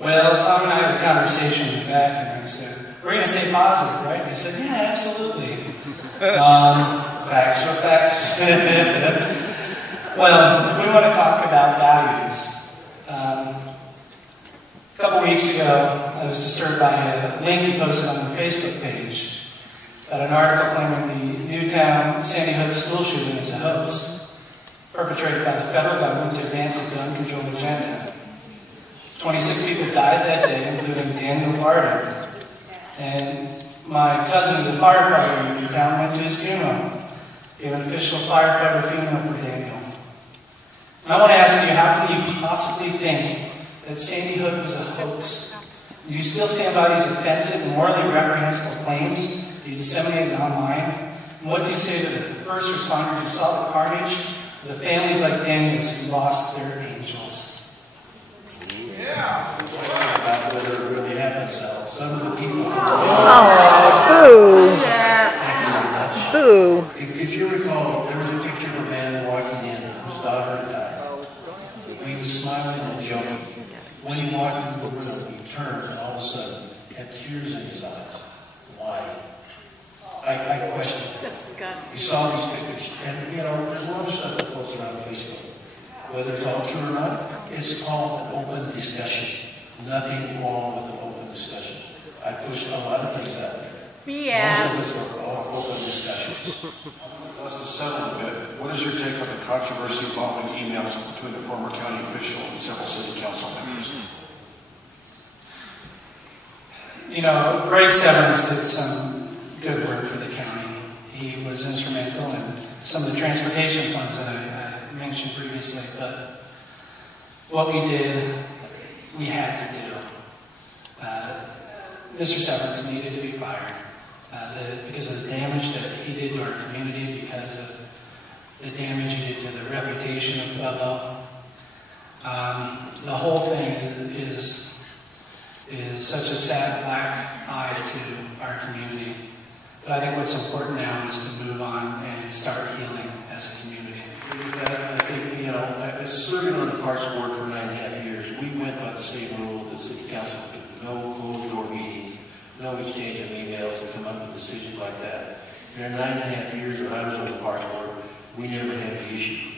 Well, Tom and I had a conversation back, and I said, we're going to stay positive, right? And he said, yeah, absolutely. Facts are facts. Well, if we want to talk about values, a couple weeks ago, I was disturbed by a link posted on the Facebook page that an article claiming the Newtown Sandy Hook school shooting is a hoax perpetrated by the federal government to advance a gun control agenda. 26 people died that day, including Daniel Barton. And my cousin, who's a firefighter in Newtown, went to his funeral. Gave an official firefighter funeral for Daniel. And I want to ask you, how can you possibly think that Sandy Hook was a hoax? Do you still stand by these offensive and morally reprehensible claims that you disseminated online? And what do you say to the first responders who saw the carnage, the families like Daniel's who lost their angels? Yeah. About whether it really happened, Sal. Some of the people. Oh, boo. Boo. If you recall, there was a picture of a man walking in whose daughter had died. He was smiling and joking. When he walked into the room, he turned and all of a sudden had tears in his eyes. Why? I questioned that. We saw these pictures, and you know, there's a lot of stuff that floats around Facebook. Whether it's all true or not, it's called an open discussion. Nothing wrong with an open discussion. I pushed a lot of things out there. Yeah. Most of us were all open discussions. For us to settle a bit, what is your take on the controversy involving emails between a former county official and several city council members? You know, Greg Severance did some good work for the county. He was instrumental in some of the transportation funds that I mentioned previously, but what we did, we had to do. Mr. Severance needed to be fired because of the damage that he did to our community, because of the damage he did to the reputation of Pueblo. The whole thing is such a sad black eye to our community. But I think what's important now is to move on and start healing as a community. I think, you know, I was serving on the Parks Board for 9.5 years. We went by the same rule of the City Council. No closed-door meetings, no exchange of emails to come up with decisions like that. In our 9.5 years that I was on the Parks Board, we never had the issue.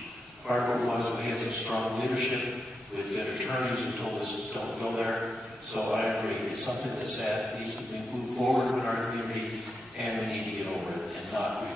Part of it was we had some strong leadership. We had good attorneys who told us don't go there. So I agree. It's something that's sad. It needs to be moved forward in our community, and we need to get over it and not